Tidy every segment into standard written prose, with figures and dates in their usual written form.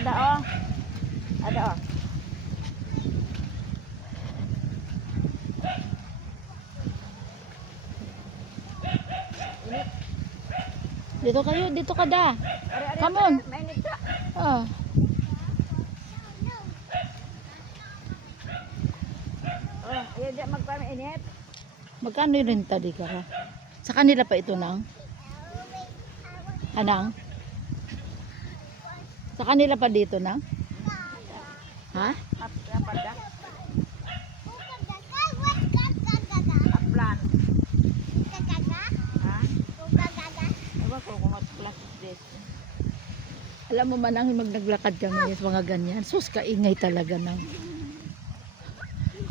ada oh. Ada oh. Dito kayo, dito ka da. Come on. Mainit ka. Oh. Oh, ayan di magpamainit. Magkano yung renta di ka? Sa kanila pa ito nang? Anang? Sa kanila pa dito nang? Ha? Apa dah? Aplan. Ha? Ewan ko kung what class is this. Alam mo man ang naglakad kami sa mga ganyan. Sus, kaingay talaga nang.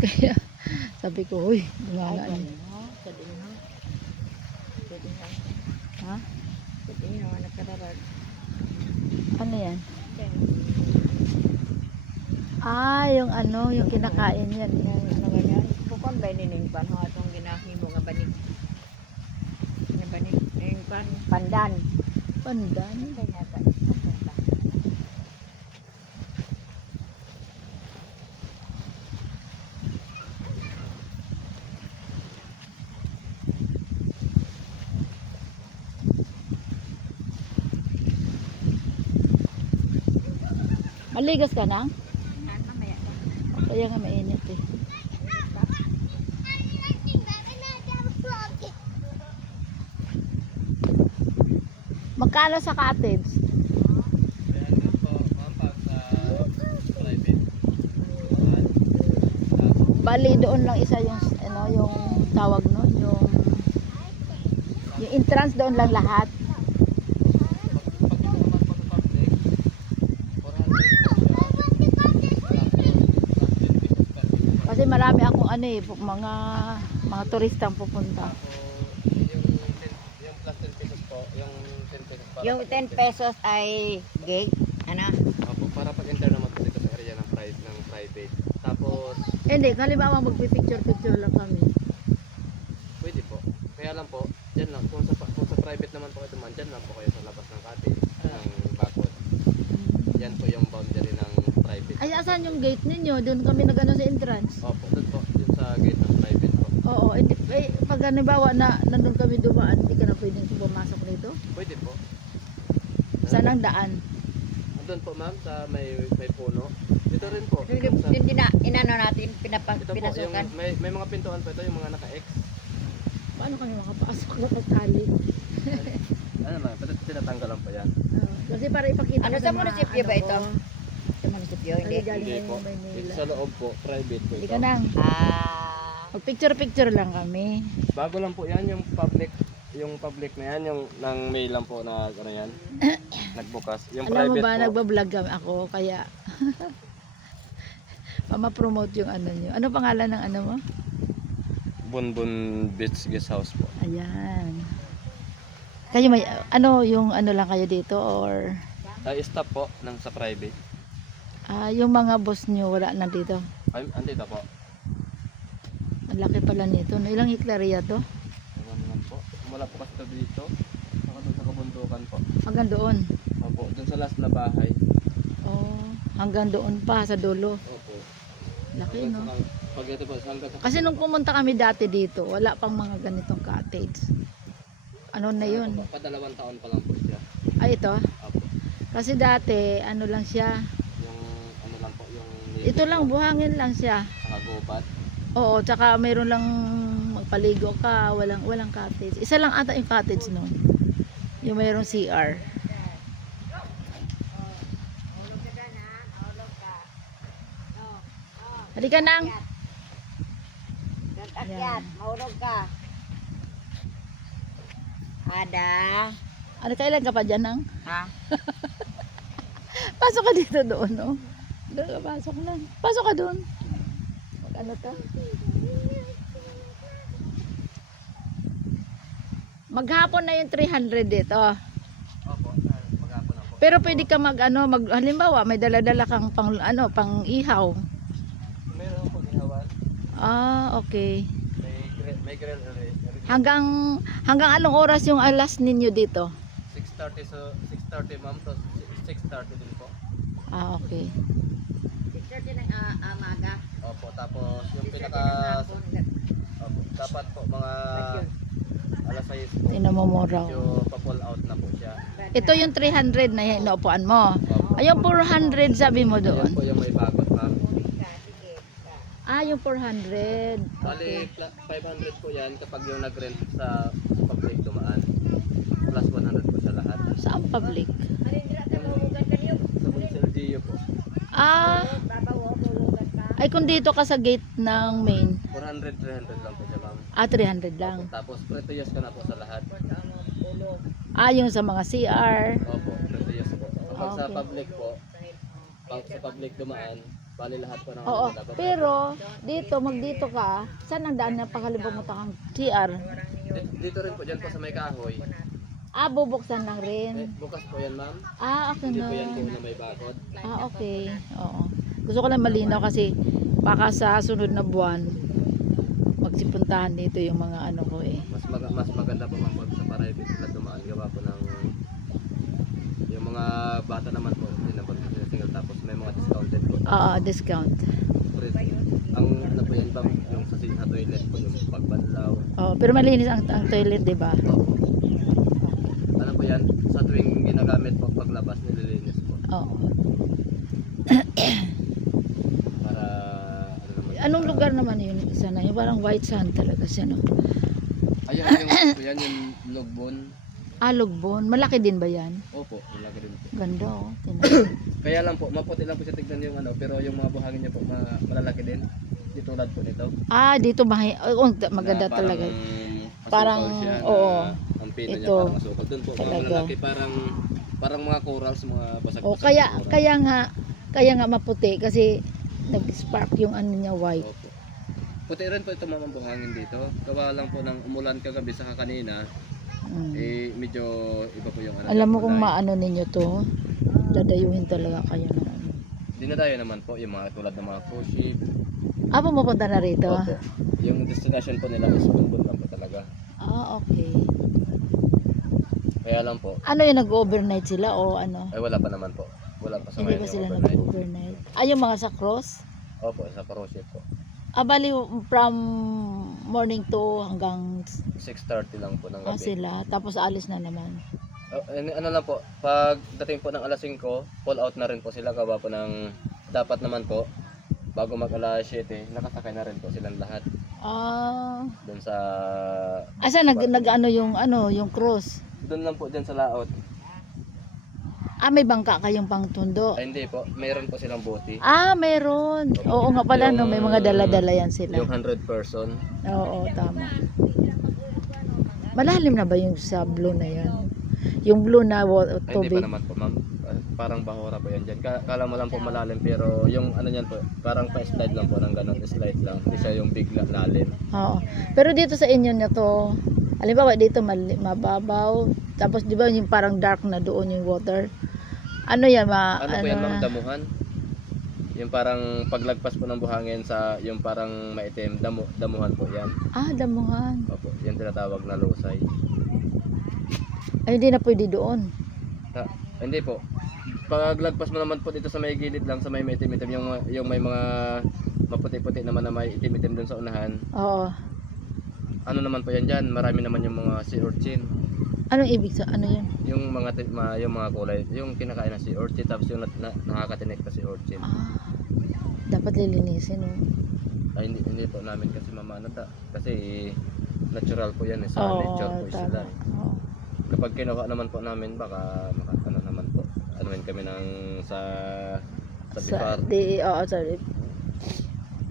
Kaya sabi ko, uy, bunganga niya. Ha? Ano yan? Ah, yung ano, yung kinakain yan. Ano ganyan? Bukon ba nining pan ho atong ginahimo nga banig. Nga banig ning pan pandan. Pandan. Kanya ta. Maligas ka na? Nan mamaya. Kaya nga mainit eh. Magkano sa cottage? Bali doon lang isa yung ano yung tawag no, yung entrance doon lang lahat. Kasi marami akong ano eh, mga turistang pupunta. Yung plus 10 pesos po, yung 10 pesos para Yung 10 pesos ay gate, ano? Opo, para pag-enter naman po dito sa area ng private. Tapos, Hindi, halimbawa magpipicture-picture lang kami. pwede po. Kaya lang po, dyan lang. Kung sa private naman po ito man, dyan lang po kayo sa labas ng cottage, ng bakod. Yan po yung boundary ng private. Ay, asan yung gate ninyo? Doon kami nagano sa entrance. Opo, doon po. Yun sa gate ng private po. Oo, hindi, eh, pag halimbawa na nandun kami dumaan, hindi ka na pwedeng pumasok dito. Pwede po. Saan ang daan? Doon po ma'am, sa may puno. Dito rin po. Yung Sa- din inano natin, Ito po, yung, pinasukan. may mga pintuan po ito, yung mga naka-X. Paano kami makapasok na kagkali? Ano lang, tinatanggal lang po yan. Kasi para ipakita Ano ko sa mga munisipyo ba ano ito? ko. Sa munisipyo, Ay, hindi. galing Hindi ngayon po. ng Maynila. Dito sa loob po, private po Hindi ito. ka nang. Mag-picture-picture lang kami. Bago lang po yan, yung public na yan, yung nang mail lang po na ano yan, nagbukas. Yung Alam mo private ba, po, nagbablog kami ako, kaya pama-promote yung ano nyo. Ano pangalan ng ano mo? Bunbun Beach Guest House po. Ayan. Kayo may, ano, yung ano lang kayo dito or Stop po ng sa private. yung mga boss nyo wala na dito? Ay, andito po. Ang laki pala nito. No? Ilang hektarya to? Ewan lang po. Wala po kasi tabi dito. Saka doon sa kabundukan po. Hanggang doon. Opo, doon sa last na bahay. Oh, hanggang doon pa sa dulo. Opo. Laki no? Pag ito po, hanggang sa... Kasi nung pumunta kami dati dito, wala pang mga ganitong cottage. Ano na yun? Opo, padalawang taon pa lang po siya. Ay ito. Opo. Kasi dati, ano lang siya. Yung ano lang po, yung... Ito lang, buhangin lang siya. Nakagubat. Oo, tsaka mayroon lang magpaligo ka, walang cottage. Isa lang ata yung cottage noon. Yung mayroong CR. Halika nang. Akyat, mahulog ka. Ada. Ano, kailan ka pa dyan nang? Ha? Pasok ka dito doon, no? Doon ka, pasok lang. Pasok ka doon. Ano to? Maghapon na yung 300 dito. Opo, maghapon na po. Pero pwede ka halimbawa may dala-dala kang pang ihaw. Meron po ihawan. Ah, okay. May grill array. Hanggang anong oras yung alas ninyo dito? 6:30 so 6:30 ma'am to 6:30 din po. Ah, okay. 6:30 ng amaga. Opo, tapos yung 6:30 pinaka ng hapon. opo, dapat po mga alas 6 po. Tingnan mo mo raw. Medyo pa-pull out na po siya. Ito yung 300 na inuupuan mo. Opo. Ay, yung 400 sabi mo Yan doon. po yung may bagot, ma'am. Ah, yung 400. Bali, Okay. 500 po yan kapag yung nag-rent sa public dumaan. Plus 100 po sa lahat. Saan public? Sa Bunsel Gio po. Ah, ay kung dito ka sa gate ng main. 400, 300 lang po siya, ma'am. Ah, 300 lang. Tapos, pretuyos ka na po sa lahat. Ah, yung sa mga CR. Opo, pretuyos po. Kapag sa Okay. public po, pag sa public dumaan, bali lahat po ng Oo, dapat. pero dito, magdito ka, saan ang daan na pagkalibang mo takang CR? Dito rin po, dyan po sa may kahoy. Ah, bubuksan lang rin. Bukas po yan, ma'am. Ah, okay Hindi po yan na. kung na may bakod. Ah, okay. Oo. Gusto ko lang malinaw kasi baka sa sunod na buwan magsipuntahan dito yung mga ano ko eh. Mas maganda po ma'am pag sa private sila dumaan. Gawa po ng yung mga bata naman po, hindi na po single, tapos may mga discounted po. Oo, discount. Ang ano po yan, ma'am, yung sa toilet po, yung pagbanlaw. Oh, pero malinis ang toilet, 'di ba? Opo. Ano po yan, sa tuwing ginagamit po paglabas, nililinis po. Oo. Para ano naman. Anong lugar naman yun? Isa na yun. Parang white sand talaga siya, no? Ayun yung po yan, yung logbon. Ah, Lugbon. Malaki din ba yan? Opo, malaki rin po. Ganda, oh. Tingnan. Kaya lang po, maputi lang po siya tignan yung ano, pero yung mga buhangin niya po malalaki din. Di tulad po nito. Ah, dito maganda Na talaga. asukal Parang, siya, oo. na ang pino niya Ito, parang asukal. Doon po, mga talaga. malalaki, parang mga corals, mga basag-basag. Oh, kaya nga maputi kasi nag-spark yung ano niya white. Opo. Puti rin po ito mga buhangin dito. Gawa lang po ng umulan kagabi sa kanina. Mm. Medyo iba po yung ano. Alam mo yung kung kulay. maano ninyo to, dadayuhin talaga kayo ng ano. Dinadayo naman po yung mga tulad ng mga cruise ship. Ah, pumupunta na rito? Opo. Yung destination po nila is Bunbun lang po talaga. Ah, okay. Kaya lang po, Ano yung nag-overnight sila o ano? ay wala pa naman po. Wala pa sa Hindi ngayon ba yung sila overnight. nag-overnight? Ah, yung mga sa cross? Opo, sa cruise ship po. Ah, bali from morning to hanggang 6:30 lang po ng gabi. sila. Tapos alis na naman. Ano lang po, pag dating po ng alas 5, pull out na rin po sila. Gawa po ng, dapat naman po, bago mag alas 7, nakasakay na rin po silang lahat. Ah, Doon sa, asa nag ano yung cross? doon lang po dyan sa laot. Ah, may bangka kayong pangtundo. Ay hindi po, mayroon po silang bote. Ah, meron. Oo nga pala, no, may mga dala-dala yan sila. Yung 100 person. Oo, tama. Malalim na ba yung sa blue na yan? Yung blue na Ay, hindi tubig? pa naman po ma'am. Parang bahura po yan dyan. Kala mo lang po malalim, pero yung ano yan po, parang pa-slide lang po ng ganun, slide lang. Hindi siya yung big lalim. Oo. Pero dito sa inyo na to, halimbawa dito mababaw, tapos di ba yung parang dark na doon yung water? Ano yan Ano po yan ma'am, damuhan? Yung parang paglagpas po ng buhangin sa yung parang maitim, damuhan po yan. Ah, damuhan. Opo, yan tinatawag na lusay. Ay, hindi na pwede doon. Hindi po. Paglagpas mo naman po dito sa may gilid lang, sa may maitim-itim, yung may mga maputi-puti naman na may itim-itim dun sa unahan. Oo. Ano naman po yan dyan, marami naman yung mga sea urchin. Anong ibig sa ano yan? Yung mga kulay, yung kinakain na sea urchin, tapos yung nakakatinik na sea urchin. Ah, dapat lilinisin, no? Ay, hindi po namin kasi mamano kasi natural po yan, sa Oo, nature po sila. Oo. Kapag kinuha naman po namin, baka ano naman po, anuin kami ng sa Bifar. Sorry.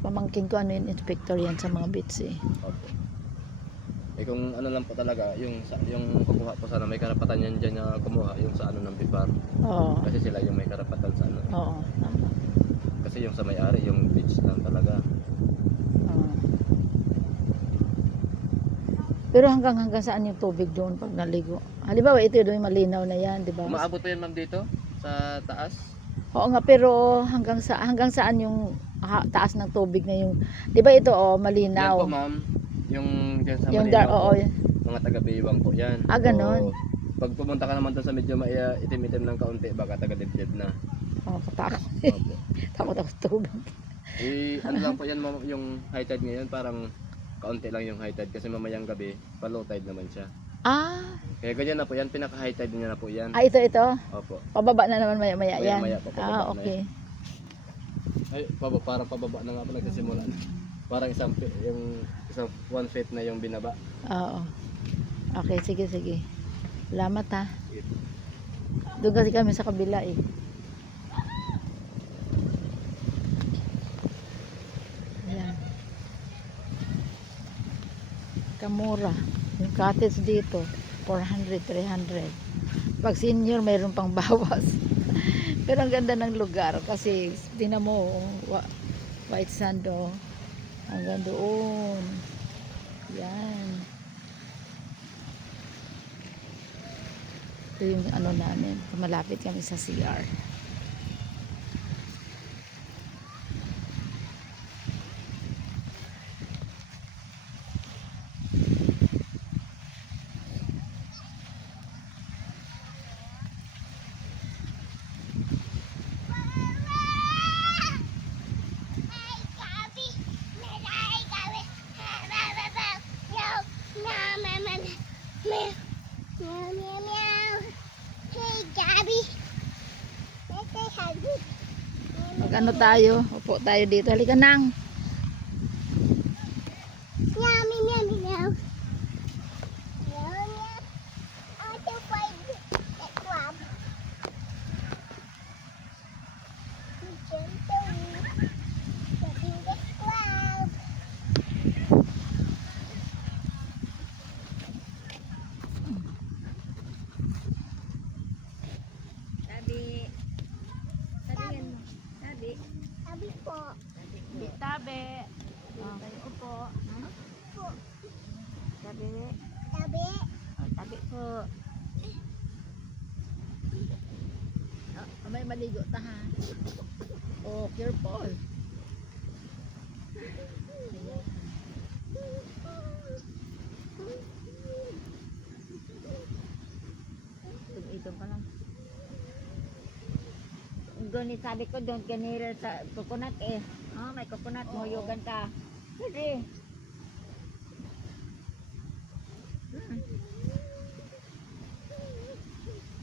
Pamangkin ko ano yung inspector yan sa mga bits eh. Opo. Eh kung ano lang po talaga, yung kumuha po sana, may karapatan yan dyan na kumuha yung sa ano ng Bifar. Oo. Kasi sila yung may karapatan sa ano. Oo, tama. Kasi yung sa may-ari, yung beach lang talaga. Oo. Pero hanggang saan yung tubig doon pag naligo? Halimbawa ito doon malinaw na yan, di ba? Umaabot po yan ma'am dito, sa taas. Oo nga, pero hanggang saan yung taas ng tubig na yung, di ba ito Yan malinaw? po ma'am, yung dyan sa Yung Malinaw oo. po, mga taga-Baywang po yan. Ah, ganon. So, pag pumunta ka naman doon sa medyo itim-itim ng kaunti, baka taga-dibdib na. Nakakatakot. Opo. Takot ako sa tubig. Ano lang po yan yung high tide ngayon, parang kaunti lang yung high tide kasi mamayang gabi, pa low tide naman siya. Ah, Kaya ganyan na po yan, pinaka high tide niya na po yan. ito. Opo. Pababa na naman maya-maya yan. Maya-maya po, pababa na Okay. Ay, parang pababa na nga po nagsisimula na. Parang isang 1 feet na yung binaba. Oo. Okay, sige. Salamat ha. Doon kasi kami sa kabila eh. Ayan. Kamura. Yung cottage dito, 400, 300. Pag senior, mayroon pang bawas. Pero ang ganda ng lugar kasi tingnan mo, white sand oh. Hanggang doon. Yan. Ito yung ano namin. Malapit kami sa CR. Mag ano tayo? Upo tayo dito. Halika nang. Tabi. Okay, upo. Tabi. Tabi po. May maligo ta ha. Oh, careful. Ito pa lang. Doon sabi ko doon kanira sa coconut eh. Oh, may coconut mo yogan ka. Sige.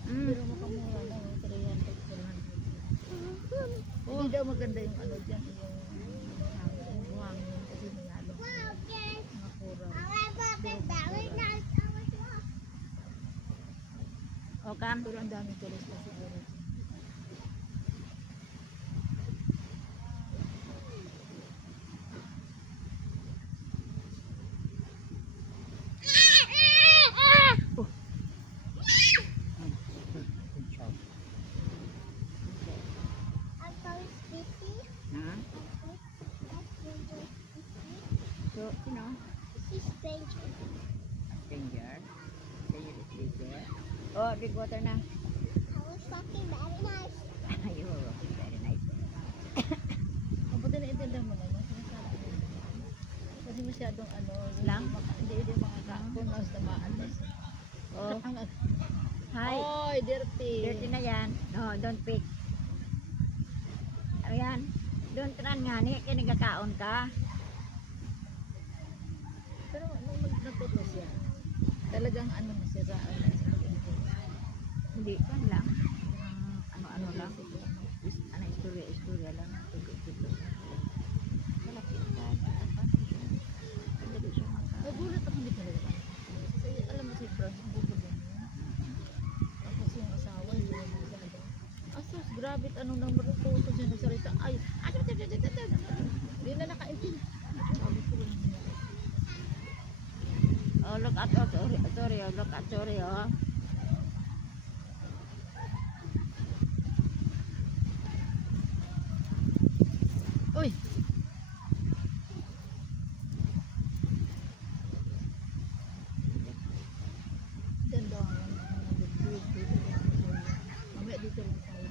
Pero makamura lang 300. Hindi daw maganda yung ano diyan yung buhangin kasi nalo. Mga pura. O kam, pero ang daming turista siguro. So, you know, stranger. Stranger is stranger. Oh, big water na. Ayun, very nice. Mabuti na intindihan mo na yung sinasabi mo. Kasi masyadong ano, lang? Hindi makakakon mas tamaan. Oh. Hi. Oy, dirty. Dirty na yan. No, don't pick. Ayan. Don't run nga ni, kinigakaon ka. Pero nung nagtuto siya, talagang ano na siya sa hindi kan lang. Ano lang. Ano istorya lang. Malapit ka. Hindi siya maka. Nagulat ako hindi talaga. Kasi alam mo si Franz, bukod yan. Tapos yung asawa, hindi na masyado. Asos, grabe ano nang marututo siya nagsalita. Ay, hindi na nakaintindi. Oh, look at sorry, look at sorry, oh. Uy. Ganda ang mamaya dito lang tayo.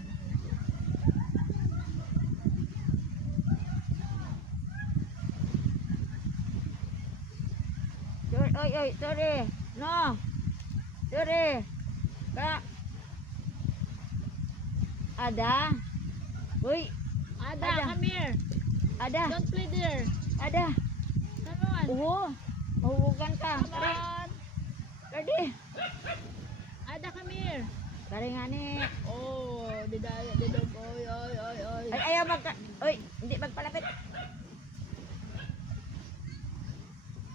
Oy, sorry. No. Sorry. Ka. Ada. Uy, Ada, Ada. come here. Ada, Don't play there. Ada. Come on. Oo. Mahuhugan ka. Come Kari, on. kari. Ada, come here. Kari nga ni. Oh, didog. Oy. Ay, ayaw magka... Uy, hindi magpalapit.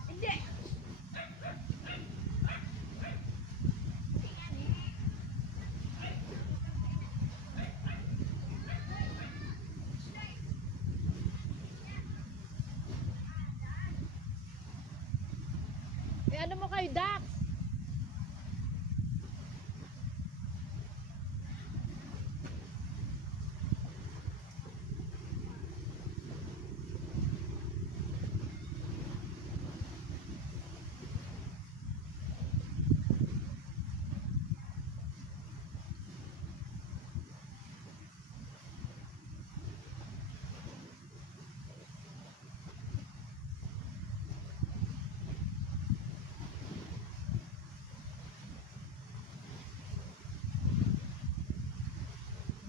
Hindi. Ano mo kay Dax?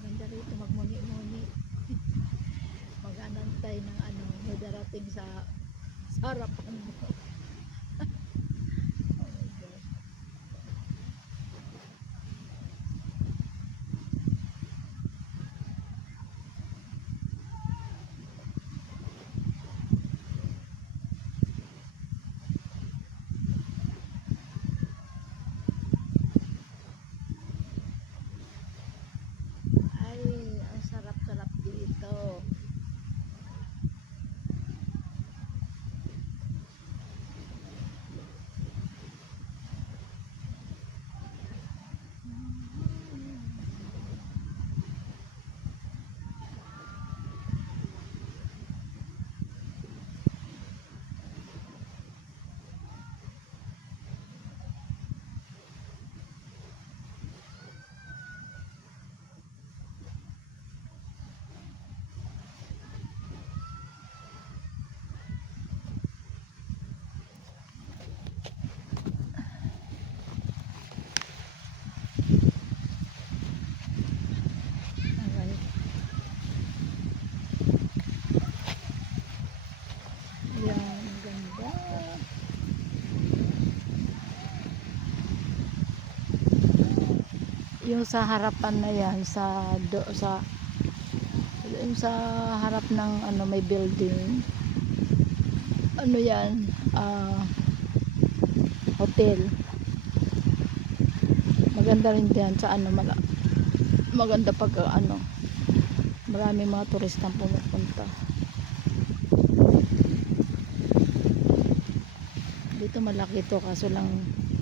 Ganda rito magmuni-muni. Mag-anantay ng ano, may darating sa harapan mo. Oh my God. Ay, ang sarap-sarap dito. Aray. Yan, ganda. Yung sa harapan na yan, yung sa harap ng ano, may building. Ano yan? Hotel. Maganda rin diyan sa ano, maganda pag ano, marami mga turistang pumupunta. Dito malaki to, kaso lang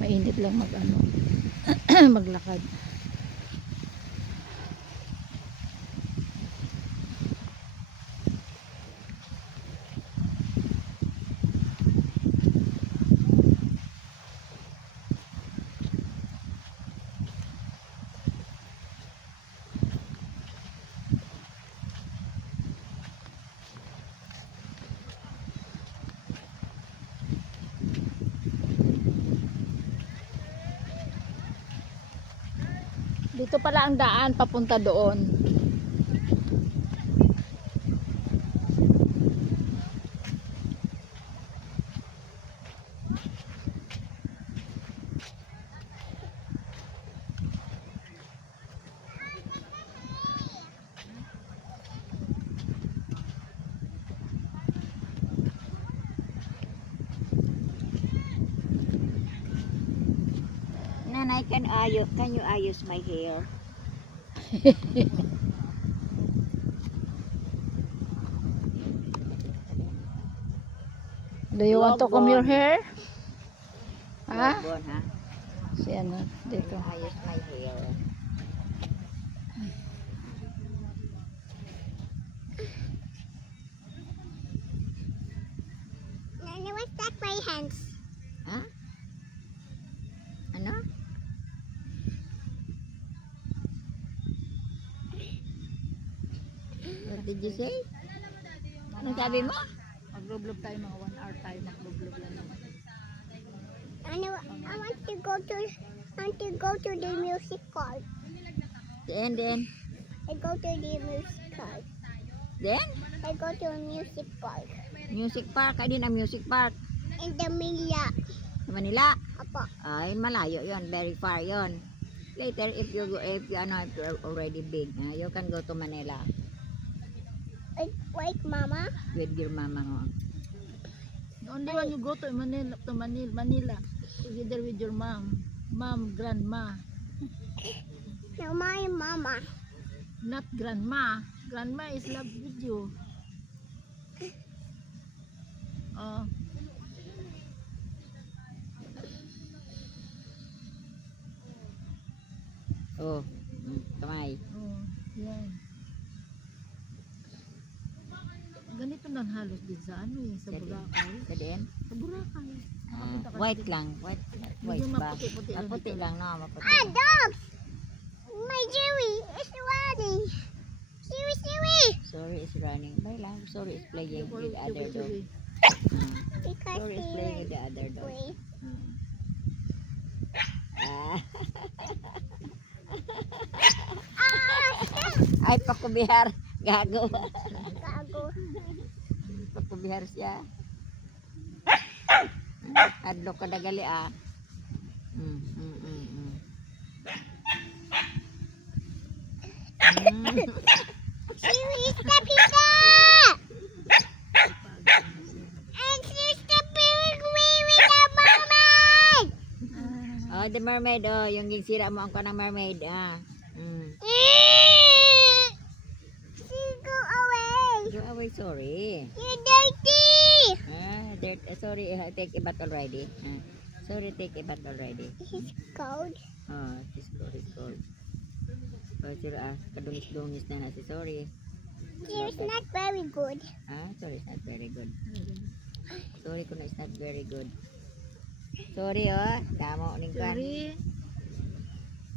mainit lang mag ano maglakad. Dito pala ang daan papunta doon. Nanay, can you ayos my hair? Do you want to comb your hair? Ha? Bon, ha? Si ano, dito. Ayos my hair. Nana, what's that my hands? Ha? Ano? What did you say? Ano sabi mo? Maglo-vlog tayo mga 1 hour tayo maglo-vlog lang naman. Nana, I want to go to the music hall. And then, I go to the music park. Then, I go to a music park. music park. Ay, din ang music park. In the Milla. Sa Manila. Apo. Ay, malayo yon, very far yon. Later, if you ano, if you're already big, you can go to Manila Like Mama. with your mama. Oh. The only one you go to Manila together with your mom, grandma, No, my Mama. not grandma. Grandma is love with you. Oh, Oh, kamay. oh, yan. Ganito na halos din sa ano eh, sa Sa din. Boracay. Sa din? Sa Boracay. Nakapunta ka na White din. lang. White Medyo ba? maputi-puti lang Maputi dito. lang, no? Maputi. Ah, dogs! My Joey is running. Siri. Sorry is running. Bay lang. Sorry is playing with other dog. Because Sorry is playing with the other dog. Wait. Ah. Ay, pakubihar. Gago. Gago. Pakubihar siya. Adlo ka dagali ah. Mm. Siri, step here! And she's stepping away with the mermaid! Oh, the mermaid. Oh, yung ginsira mo ang kanang mermaid. Ah. She go away! Go away, sorry. You're dirty! Sorry, take a bath already. Sorry, take a bath already. He's cold. Oh, it's cold. Oh, sila kadunis-dunis na si sorry. Here's not very good. Sorry, it's not very good. Sorry kung it's not very good. Sorry, oh. Damo ning kan. Sorry.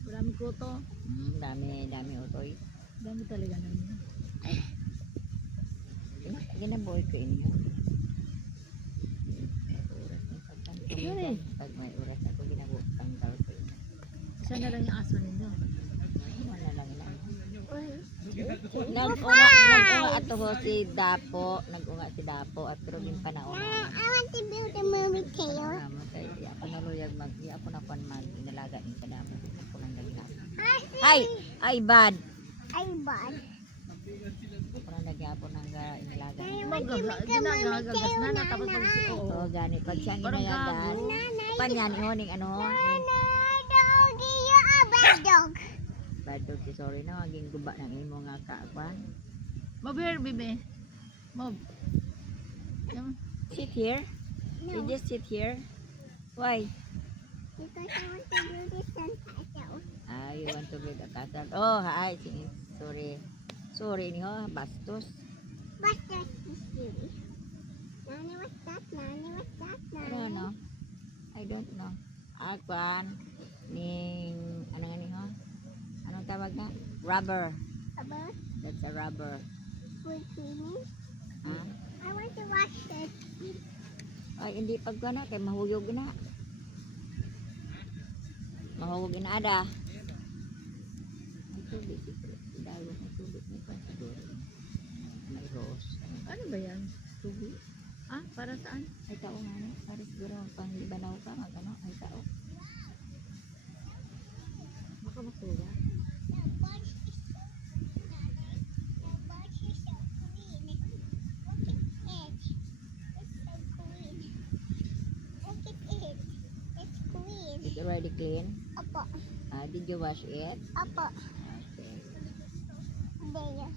Marami ko to. Dami utoy. Dami talaga namin. Ginaboy ko inyo. Oras ng pagtanggal. Pag may oras ako ginabutanggal ko inyo. Isa na lang yung aso ninyo. Wala lang lang. Why? Nag-unga ato ho si Dapo. Nag-unga si Dapo at pero din panahon. I want to build a mermaid tail. Di ako naluyag di ako na pan inalaga ni sa Dapo. Ako nang dagdag. Hi! Ay bad. I'm bad. Ako nang nagyapon ng inalaga. Ginagagas na natapos ng si Oo, gani pag siya Parang ginayagan. gago. Panyan ihoning ano. Doggy, you're a bad dog. Bad dog si sorry na maging guba ng imo nga kaakwan. Mob here, baby. Mob. Yan. Sit here. You No, just sit here. Why? because I want to build this sandcastle. You want to build a castle. Oh, hi. Sorry. Sorry ni ho, bastos. What's that, Siri? Nani, what's that? Nani, what's that? I don't know. I don't know. Akwan ning ano nga ni ho? Anong tawag na? Rubber. About That's a rubber. food cleaning? Ha? I want to wash this. Ay, hindi pagka na, kay mahuyog na. Mahuyog na ada. Ang tubig, dalo ng tubig ni pa siguro. May rose. Ano ba yan? Tubi? Para saan? Ay tao nga no? Para siguro pang libanaw ka, ano? Ay tao. Baka basura. The bunch is so nice. The bunch is so green. Look at it. It's so green. Look at it. It's green. It's already clean. Apo. Did you wash it? Apo. Okay. There.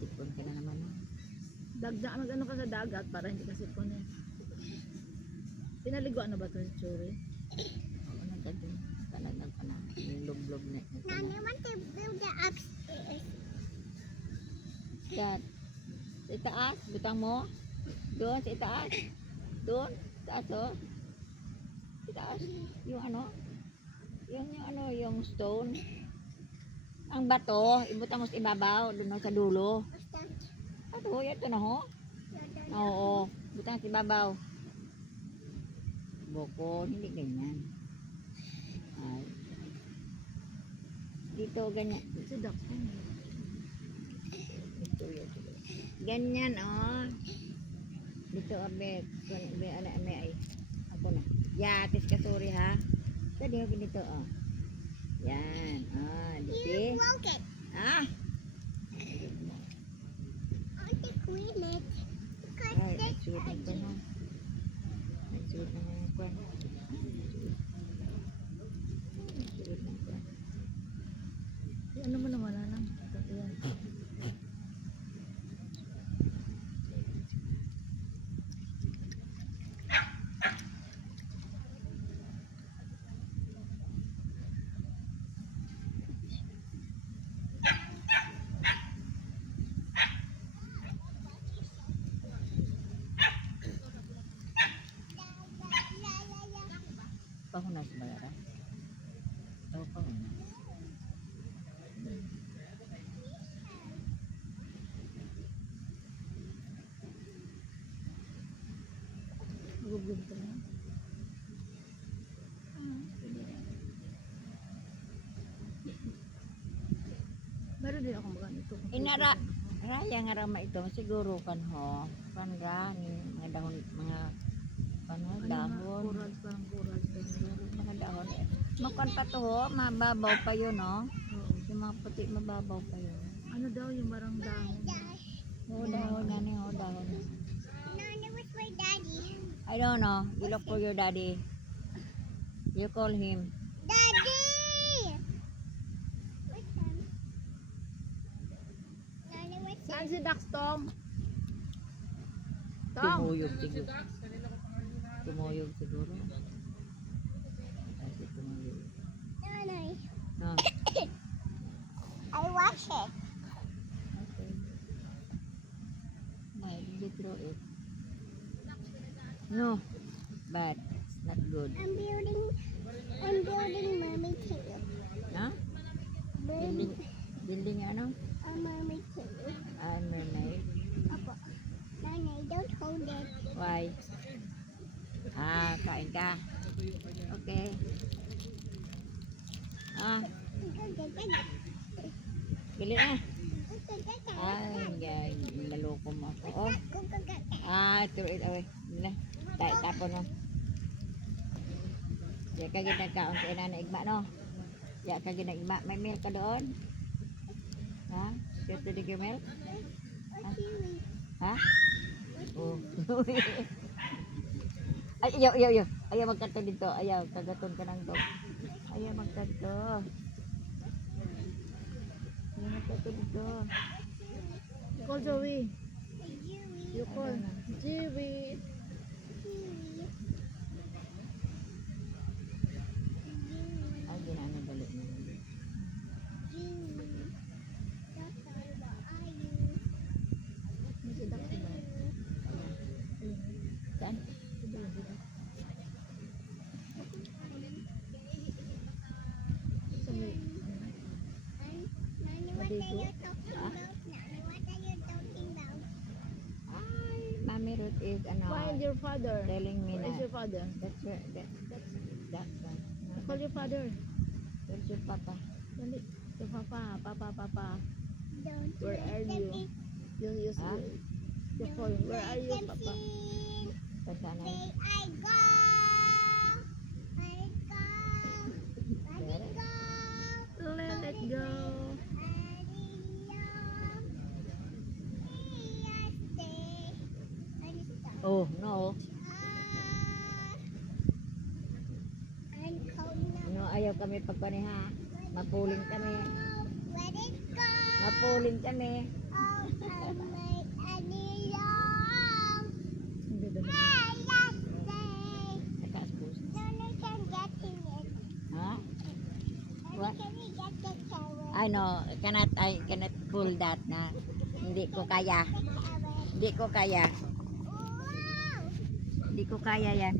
Sipon ka na naman. Mag-ano ka sa dagat para hindi ka siponin. Pinaliguan na ba ito si Churi? Oo, nagkadun. Talagang ka na. Yung log-log na. Nani, I want to build the upstairs. Yan. Sa itaas, butang mo. Doon, sa itaas. Doon, taas oh. Sa itaas. Yung ano? Yung ano, yung stone. Ang bato, ibutang mo sa ibabaw, doon sa dulo. What's that? Ato, ito na ho. Oo, butang sa ibabaw. Boko, hindi ganyan. Ay. Dito, ganyan. Si Doc. Ito yun. Ganyan, oh. Dito, abe. Abe, ay. Ako na. Yatis ka, sorry, ha? Ito, dito, oh. Yan, oh. You Dito. broke it. Ah! I want to clean it. Because Ay, this nagsuot na ko na. Nagsuot na nga ako. Nagsuot na ko. Ano mo naman, alam? Yan. Pahunas ba yara? Oo, pahunas. Gugod ko lang. Meron din akong ganito. Inara, raya nga rama ito, siguro kan ho. Kan ra, ni mga dahon, mga dahon. Kurals, parang kurals. Mga dahon. Makan pa to ho, mababaw pa yun, no? Oo. Yung mga puti, mababaw pa yun. Ano daw yung marang dahon? Oo, dahon nga ni ho, dahon. Nana, where's my daddy? I don't know. You look for your daddy. You call him. Daddy! Where's him? Nana, where's Saan him? si Dax, Tom? Tom! Tumuyog siguro. Tumuyog siguro. Kasi tumuyog. Nana, No. I wash it. Okay. No, you throw it. No. Bad. It's not good. I'm building mermaid cave. No? Building, building ano? A mermaid cave. Mermaid. Apo. Nana, don't hold it. Why? Ah, kain ka. Okay. Ah, bili na. Ay, naloko mo ako. Oh, throw it away. Bili na. Tapon mo. Ya ka ginagkaon sa ina na igma, no? Ya ka ginagma. May milk ka doon? Ha? Gusto di ka milk? Ha? Oh. Ay, ayaw. Ayaw magkanto dito. Ayaw, kagaton ka ng dog. Ayaw magkanto. Ayaw magkanto dito. Call Joey. You call. Joey. Ay, ginano dali mo. May si Dax ba? Saan? Sa may... Ay, Mami Ruth is ano, Find your father. telling me Where is na your father? that's that one. Call your father. Where's your papa? Dali. Your papa. Where are you? You Ha? you call. Where are you, papa? Saan na? I go. Let it go. Let it go. Oh, no. No, ayaw kami pagpaniha. Mapuling kami. Let it go. Mapuling kami. Oh, my anilong. Hindi daw. Hey, yesterday. Nakaspos. No, no, can get in it. Ha? What? Can we get the carrot? I know, I cannot pull that na. Hindi ko kaya. The carrot. Hindi ko kaya. Wow. Hindi ko kaya yan.